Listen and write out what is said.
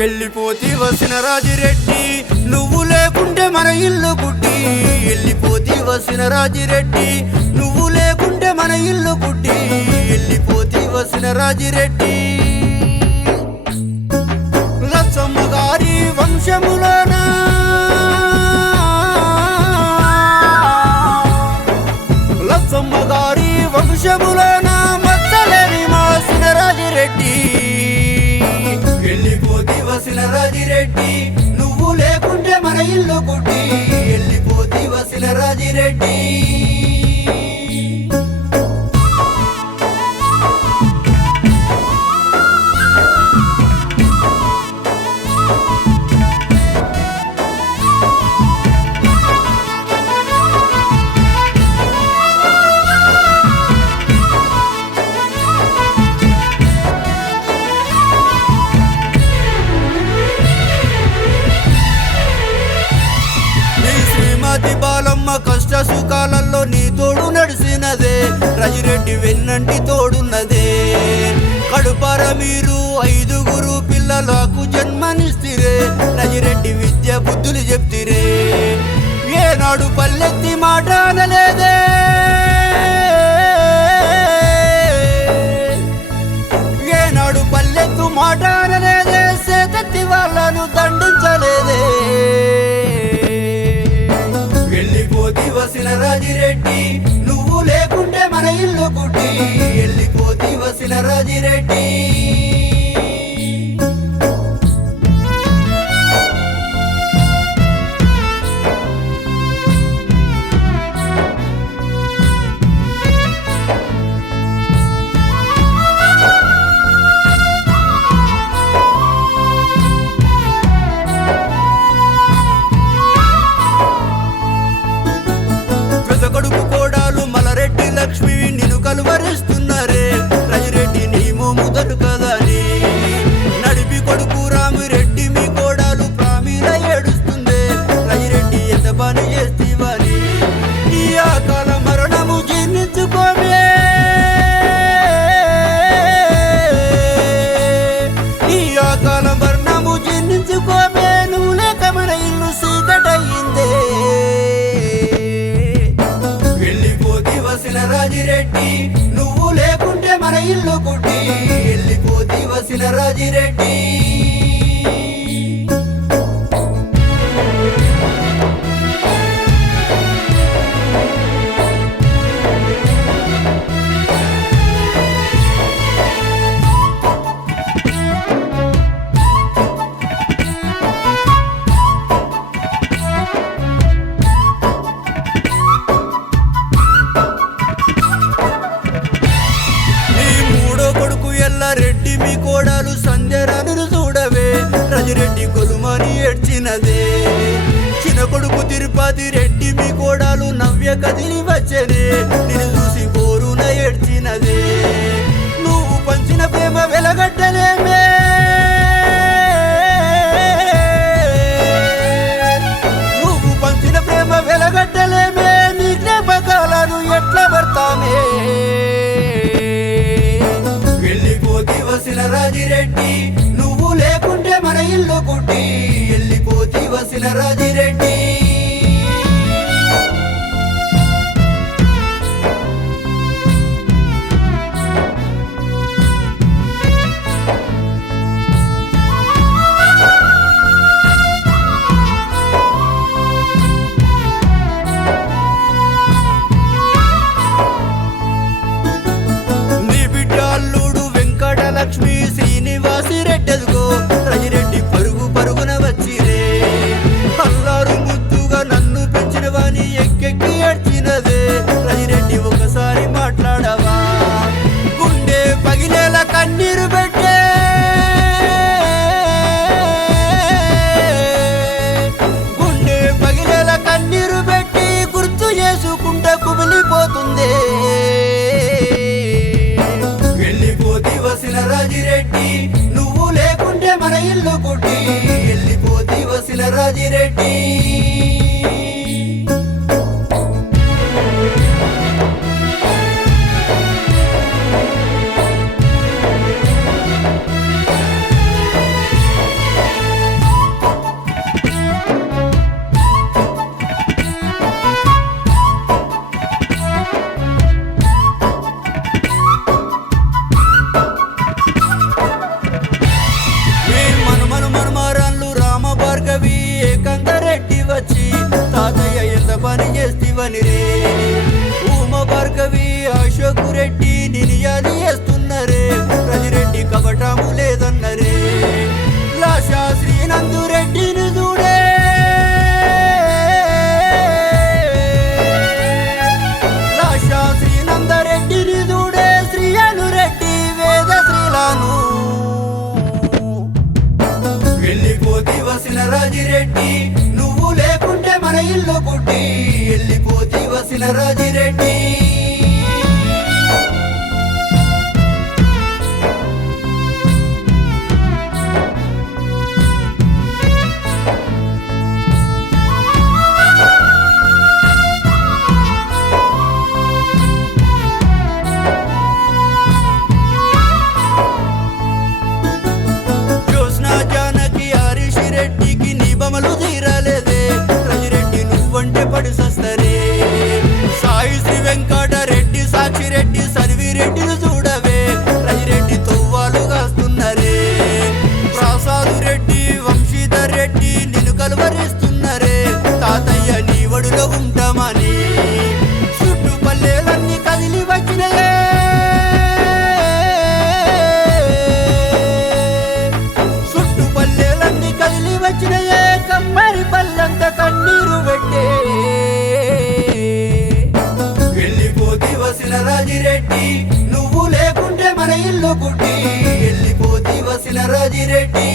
వెళ్ళిపోతి వసిన రాజిరెడ్డి నువ్వు లేకుంటే మన ఇల్లు గుడ్డి వెళ్ళిపోతి వసిన రాజిరెడ్డి నువ్వు లేకుంటే మన ఇల్లు గుడ్డి వెళ్ళిపోతి వసిన రాజిరెడ్డి లచ్చమ్మ గారి వంశములోన లచ్చమ్మ గారి వంశములోన మచ్చలేని మాసిన రాజిరెడ్డి వెళ్ళిపోతి వసిన రాజిరెడ్డి నువ్వు లేకుంటే మన ఇల్లు గుడ్డి వెళ్ళిపోతి వసిన రాజిరెడ్డి బాలమ్మ కష్ట సుఖాలలో నీ తోడు నడిసినదే రాజిరెడ్డి వెన్నంటి తోడున్నదే కడుపార మీరు 5 పిల్లలకు జన్మనిస్తిరే రాజిరెడ్డి విద్య బుద్ధులు చెప్తిరే ఏనాడు పల్లెత్తి మాట అనలేదే ఏనాడు పల్లెత్తు మాట అనలేదే సేతెత్తి వాళ్ళను దండించలేదే వెళ్ళిపోతి వసిన రాజిరెడ్డి నువ్వు లేకుంటే మన ఇల్లు గుడ్డి వెళ్ళిపోతి వసిన రాజిరెడ్డి కడుపు కోడాలు మలరెడ్డి లక్ష్మి నిన్ను కలువరిస్తున్నారే రాజిరెడ్డి నీ మోము దొరకదని నడిపి కొడుకు రామిరెడ్డి మీ కోడాలు ప్రామిల ఏడుస్తుందే రాజిరెడ్డి ఎంత పని చేస్తీవని ఈ ఆకాల మరణము జీర్ణించుకోమే ఈ ఆకాల మరణము జీర్ణించుకోమే నువ్వు లేక మన ఇల్లు సీకటయిందే వసిన రాజిరెడ్డి నువ్వు లేకుంటే మన ఇల్లు గుడ్డి వెళ్ళిపోతి వసిన రాజిరెడ్డి రెడ్డి మీ కోడాలు సంధ్యరాను చూడవే రాజిరెడ్డి కొలుమని ఏడ్చినదే చిన్న కొడుకు తిరుపతి రెడ్డి మీ కోడాలు నవ్య కదిలి వచ్చనే నిన్ను చూసి కోరున ఏడ్చినదే నువ్వు పంచిన ప్రేమ వెలగట్టలేమే నువ్వు పంచిన ప్రేమ వెలగట్టలేమే నీ జ్ఞాపకాలను ఎట్లా పడతామే వసిన రాజిరెడ్డి నువ్వు లేకుంటే మన ఇల్లు గుడ్డి వెళ్ళిపోతి వసిన రాజిరెడ్డి లక్ష్మీ శ్రీనివాసి రెడ్డెదుగో రాజిరెడ్డి పరుగు పరుగున వచ్చిరే అల్లారు సినరాజిరెడ్డి నువ్వు లేకుంటే మన ఇల్లు కుట్టి వెళ్ళిపోతీవ సినరాజిరెడ్డి. రెడ్డికి నీ బమలు తీరాలేదే రాజిరెడ్డి నువ్వంటే పడి సస్తరే. సాయి శ్రీ వెంకటరెడ్డి సాక్షిరెడ్డి సర్విరెడ్డిని చూడవే రాజిరెడ్డి తొవ్వాలు కాస్తున్నరే. ప్రసాదు రెడ్డి వంశీధర్ రెడ్డి నిన్ను కలువరిస్తున్నరే తాతయ్య నీ వడిలో ఉంటామని. చుట్టుపల్లెలన్నీ కదిలి వచ్చినయే వచ్చినయే కమ్మరి పల్లంత కన్నీరు పెట్టే. వెళ్ళిపోతీవ సినరాజిరెడ్డి నువ్వు లేకుంటే మన ఇల్లు కుట్టి వెళ్ళిపోతీవ సినరాజిరెడ్డి.